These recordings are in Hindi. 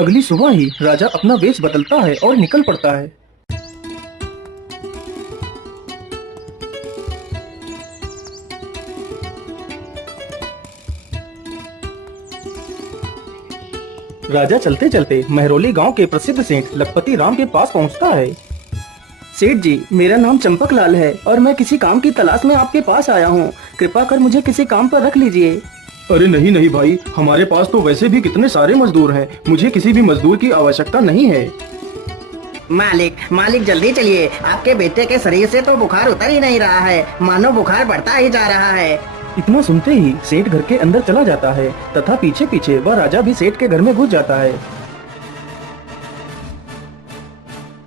अगली सुबह ही राजा अपना वेश बदलता है और निकल पड़ता है। राजा चलते चलते महरौली गांव के प्रसिद्ध सेठ लखपति राम के पास पहुंचता है। सेठ जी, मेरा नाम चंपक लाल है और मैं किसी काम की तलाश में आपके पास आया हूँ। कृपा कर मुझे किसी काम पर रख लीजिए। अरे नहीं नहीं भाई, हमारे पास तो वैसे भी कितने सारे मजदूर हैं, मुझे किसी भी मजदूर की आवश्यकता नहीं है। मालिक मालिक जल्दी चलिए, आपके बेटे के शरीर से तो बुखार उतर ही नहीं रहा है, मानो बुखार बढ़ता ही जा रहा है। इतना सुनते ही सेठ घर के अंदर चला जाता है तथा पीछे पीछे वह राजा भी सेठ के घर में घुस जाता है।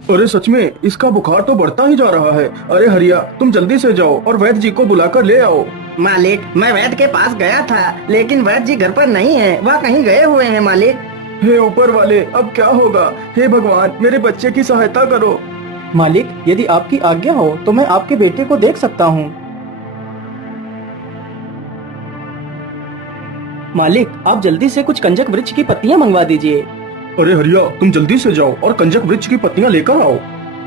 अरे सच में इसका बुखार तो बढ़ता ही जा रहा है। अरे हरिया, तुम जल्दी से जाओ और वैद्य जी को बुलाकर ले आओ। मालिक, मैं वैद्य के पास गया था, लेकिन वैद्य जी घर पर नहीं है, वह कहीं गए हुए हैं मालिक। हे ऊपर वाले, अब क्या होगा? हे भगवान, मेरे बच्चे की सहायता करो। मालिक, यदि आपकी आज्ञा हो तो मैं आपके बेटे को देख सकता हूँ। मालिक, आप जल्दी से कुछ कंजक वृक्ष की पत्तियां मंगवा दीजिए। अरे हरिया, तुम जल्दी से जाओ और कंजक वृक्ष की पत्तियां लेकर आओ।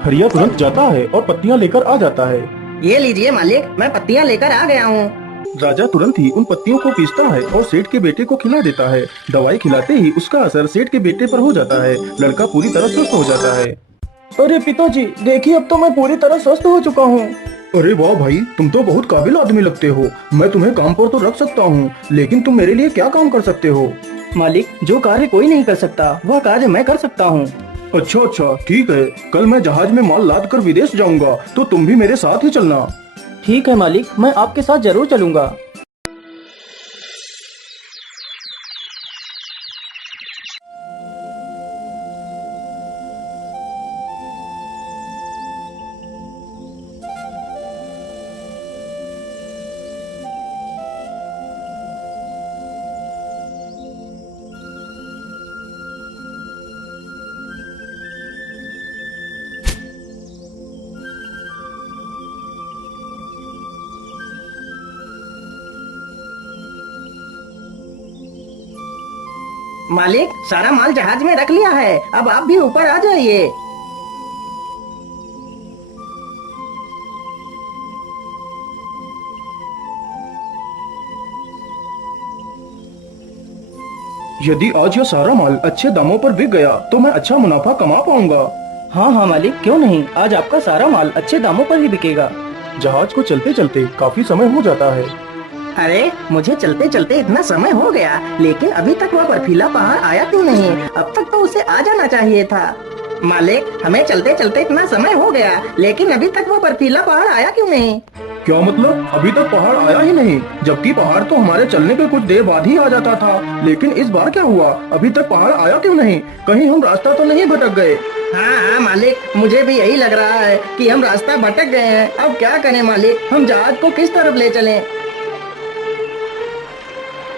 हरिया तुरंत जाता है और पत्तियां लेकर आ जाता है। ये लीजिए मालिक, मैं पत्तियां लेकर आ गया हूँ। राजा तुरंत ही उन पत्तियों को पीसता है और सेठ के बेटे को खिला देता है। दवाई खिलाते ही उसका असर सेठ के बेटे पर हो जाता है। लड़का पूरी तरह स्वस्थ हो जाता है। अरे पिताजी, देखिए अब तो मैं पूरी तरह स्वस्थ हो चुका हूँ। अरे वाह भाई, तुम तो बहुत काबिल आदमी लगते हो। मैं तुम्हें काम पर तो रख सकता हूँ, लेकिन तुम मेरे लिए क्या काम कर सकते हो? मालिक, जो कार्य कोई नहीं कर सकता वह कार्य मैं कर सकता हूँ। अच्छा अच्छा, ठीक है। कल मैं जहाज में माल लाद कर विदेश जाऊंगा, तो तुम भी मेरे साथ ही चलना। ठीक है मालिक, मैं आपके साथ जरूर चलूंगा। मालिक, सारा माल जहाज में रख लिया है, अब आप भी ऊपर आ जाइए। यदि आज यह सारा माल अच्छे दामों पर बिक गया तो मैं अच्छा मुनाफा कमा पाऊंगा। हाँ हाँ मालिक, क्यों नहीं, आज आपका सारा माल अच्छे दामों पर ही बिकेगा। जहाज को चलते चलते काफी समय हो जाता है। अरे, मुझे चलते चलते इतना समय हो गया, लेकिन अभी तक वह बर्फीला पहाड़ आया क्यों नहीं? अब तक तो उसे आ जाना चाहिए था। मालिक, हमें चलते चलते इतना समय हो गया, लेकिन अभी तक वो बर्फीला पहाड़ आया क्यों नहीं? क्या मतलब? अभी तक पहाड़ आया ही नहीं? जबकि पहाड़ तो हमारे चलने के कुछ देर बाद ही आ जाता था। लेकिन इस बार क्या हुआ? अभी तक पहाड़ आया क्यों नहीं? कहीं हम रास्ता तो नहीं भटक गए? हाँ हाँ मालिक, मुझे भी यही लग रहा है कि हम रास्ता भटक गए हैं। अब क्या करें मालिक, हम जहाज को किस तरफ ले चलें?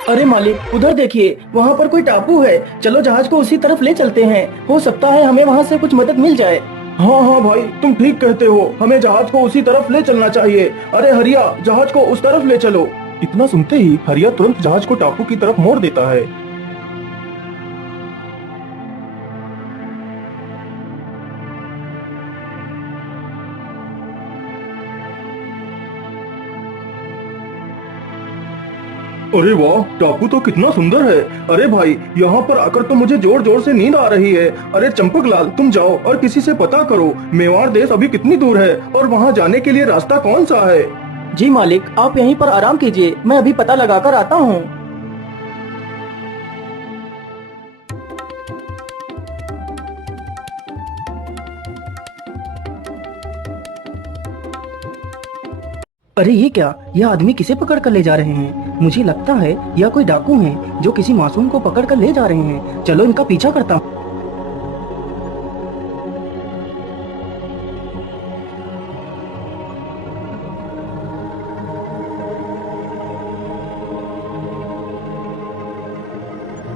अरे मालिक, उधर देखिए, वहाँ पर कोई टापू है। चलो जहाज को उसी तरफ ले चलते हैं, हो सकता है हमें वहाँ से कुछ मदद मिल जाए। हाँ हाँ भाई, तुम ठीक कहते हो, हमें जहाज को उसी तरफ ले चलना चाहिए। अरे हरिया, जहाज को उस तरफ ले चलो। इतना सुनते ही हरिया तुरंत जहाज को टापू की तरफ मोड़ देता है। अरे वाह, टापू तो कितना सुंदर है। अरे भाई, यहाँ पर आकर तो मुझे जोर जोर से नींद आ रही है। अरे चंपक लाल, तुम जाओ और किसी से पता करो मेवाड़ देश अभी कितनी दूर है और वहाँ जाने के लिए रास्ता कौन सा है। जी मालिक, आप यहीं पर आराम कीजिए, मैं अभी पता लगाकर आता हूँ। अरे ये क्या, यह आदमी किसे पकड़ कर ले जा रहे हैं? मुझे लगता है यह कोई डाकू हैं जो किसी मासूम को पकड़ कर ले जा रहे हैं। चलो इनका पीछा करता हूँ।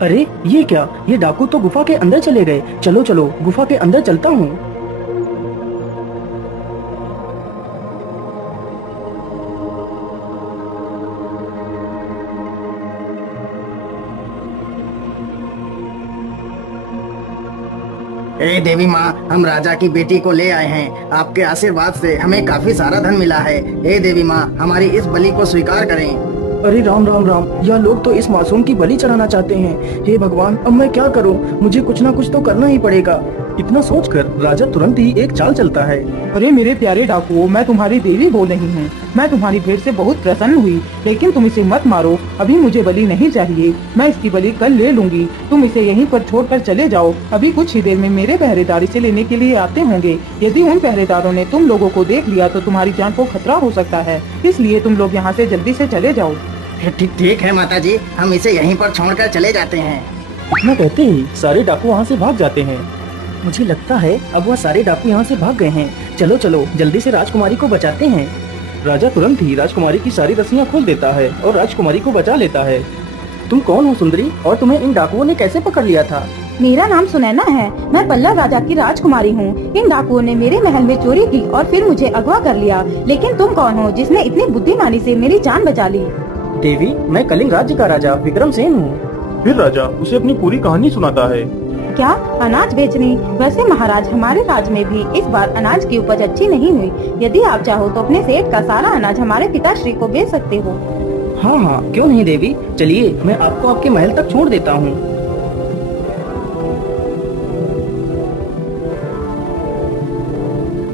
अरे ये क्या, ये डाकू तो गुफा के अंदर चले गए। चलो चलो गुफा के अंदर चलता हूँ। ए देवी माँ, हम राजा की बेटी को ले आए हैं। आपके आशीर्वाद से हमें काफी सारा धन मिला है। ए देवी माँ, हमारी इस बलि को स्वीकार करें। अरे राम राम राम, यह लोग तो इस मासूम की बलि चढ़ाना चाहते हैं। हे भगवान, अब मैं क्या करूं? मुझे कुछ ना कुछ तो करना ही पड़ेगा। इतना सोचकर राजा तुरंत ही एक चाल चलता है। अरे मेरे प्यारे डाकुओं, मैं तुम्हारी देवी बोल रही हूँ। मैं तुम्हारी भेंट से बहुत प्रसन्न हुई, लेकिन तुम इसे मत मारो। अभी मुझे बलि नहीं चाहिए, मैं इसकी बलि कल ले लूंगी। तुम इसे यहीं पर छोड़कर चले जाओ। अभी कुछ ही देर में मेरे पहरेदार इसे लेने के लिए आते होंगे। यदि उन पहरेदारों ने तुम लोगों को देख लिया तो तुम्हारी जान को खतरा हो सकता है। इसलिए तुम लोग यहाँ से जल्दी से चले जाओ। ठीक है माता जी, हम इसे यहीं पर छोड़कर चले जाते हैं। इतना कहते ही सारे डाकू वहाँ से भाग जाते हैं। मुझे लगता है अब वह सारे डाकू यहाँ से भाग गए हैं। चलो चलो, जल्दी से राजकुमारी को बचाते हैं। राजा तुरंत ही राजकुमारी की सारी रस्सियाँ खोल देता है और राजकुमारी को बचा लेता है। तुम कौन हो सुंदरी, और तुम्हें इन डाकुओं ने कैसे पकड़ लिया था? मेरा नाम सुनैना है। मैं पल्लव राजा की राजकुमारी हूँ। इन डाकुओं ने मेरे महल में चोरी की और फिर मुझे अगवा कर लिया। लेकिन तुम कौन हो जिसने इतनी बुद्धिमानी से मेरी जान बचा ली? देवी, मैं कलिंग राज्य का राजा विक्रमसेन हूँ। फिर राजा उसे अपनी पूरी कहानी सुनाता है। क्या अनाज बेचने? वैसे महाराज, हमारे राज्य में भी इस बार अनाज की उपज अच्छी नहीं हुई। यदि आप चाहो तो अपने सेठ का सारा अनाज हमारे पिताश्री को बेच सकते हो। हाँ हाँ, क्यों नहीं देवी, चलिए मैं आपको आपके महल तक छोड़ देता हूँ।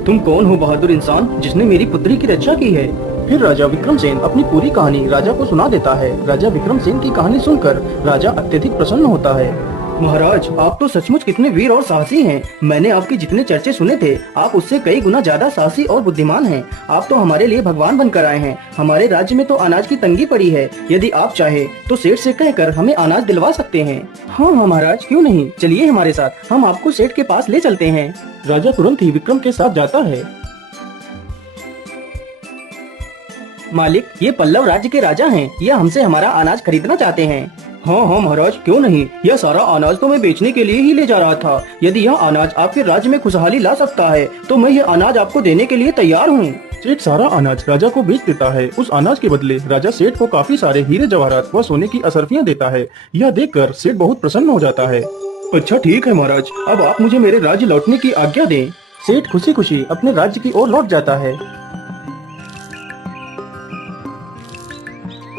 तुम कौन हो बहादुर इंसान जिसने मेरी पुत्री की रक्षा की है? फिर राजा विक्रमसेन अपनी पूरी कहानी राजा को सुना देता है। राजा विक्रमसेन की कहानी सुनकर राजा अत्यधिक प्रसन्न होता है। महाराज, आप तो सचमुच कितने वीर और साहसी हैं। मैंने आपके जितने चर्चे सुने थे, आप उससे कई गुना ज्यादा साहसी और बुद्धिमान हैं। आप तो हमारे लिए भगवान बनकर आए हैं। हमारे राज्य में तो अनाज की तंगी पड़ी है। यदि आप चाहे तो सेठ से कहकर हमें अनाज दिलवा सकते हैं। हाँ हाँ महाराज, क्यों नहीं, चलिए हमारे साथ, हम आपको सेठ के पास ले चलते हैं। राजा तुरंत ही विक्रम के साथ जाता है। मालिक, ये पल्लव राज्य के राजा हैं। ये हमसे हमारा अनाज खरीदना चाहते हैं। हाँ हाँ महाराज, क्यों नहीं, यह सारा अनाज तो मैं बेचने के लिए ही ले जा रहा था। यदि यह अनाज आपके राज्य में खुशहाली ला सकता है तो मैं यह अनाज आपको देने के लिए तैयार हूँ। सेठ सारा अनाज राजा को बेच देता है। उस अनाज के बदले राजा सेठ को काफी सारे हीरे जवाहरात व सोने की असरफियाँ देता है। यह देखकर सेठ बहुत प्रसन्न हो जाता है। अच्छा ठीक है महाराज, अब आप मुझे मेरे राज्य लौटने की आज्ञा दें। सेठ खुशी खुशी अपने राज्य की ओर लौट जाता है।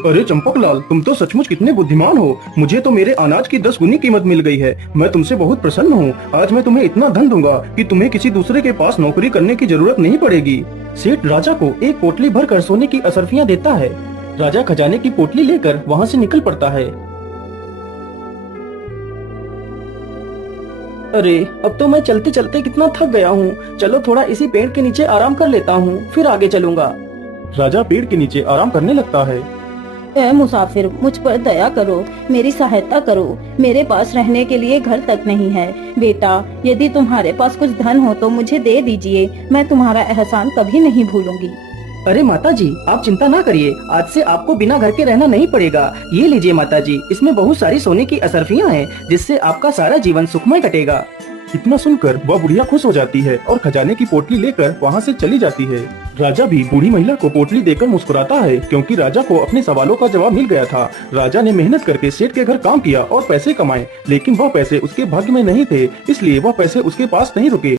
अरे चंपकलाल, तुम तो सचमुच कितने बुद्धिमान हो। मुझे तो मेरे अनाज की 10 गुनी कीमत मिल गई है। मैं तुमसे बहुत प्रसन्न हूँ। आज मैं तुम्हें इतना धन दूंगा कि तुम्हें किसी दूसरे के पास नौकरी करने की जरूरत नहीं पड़ेगी। सेठ राजा को एक पोटली भरकर सोने की असरफियाँ देता है। राजा खजाने की पोटली लेकर वहाँ से निकल पड़ता है। अरे अब तो मैं चलते चलते कितना थक गया हूँ। चलो थोड़ा इसी पेड़ के नीचे आराम कर लेता हूँ, फिर आगे चलूंगा। राजा पेड़ के नीचे आराम करने लगता है। ए मुसाफिर, मुझ पर दया करो, मेरी सहायता करो। मेरे पास रहने के लिए घर तक नहीं है। बेटा, यदि तुम्हारे पास कुछ धन हो तो मुझे दे दीजिए। मैं तुम्हारा एहसान कभी नहीं भूलूंगी। अरे माता जी, आप चिंता ना करिए, आज से आपको बिना घर के रहना नहीं पड़ेगा। ये लीजिए माता जी, इसमें बहुत सारी सोने की असरफियाँ हैं, जिससे आपका सारा जीवन सुखमय कटेगा। इतना सुनकर वह बुढ़िया खुश हो जाती है और खजाने की पोटली लेकर वहाँ से चली जाती है। राजा भी बूढ़ी महिला को पोटली देकर मुस्कुराता है, क्योंकि राजा को अपने सवालों का जवाब मिल गया था। राजा ने मेहनत करके सेठ के घर काम किया और पैसे कमाए, लेकिन वह पैसे उसके भाग्य में नहीं थे, इसलिए वह पैसे उसके पास नहीं रुके।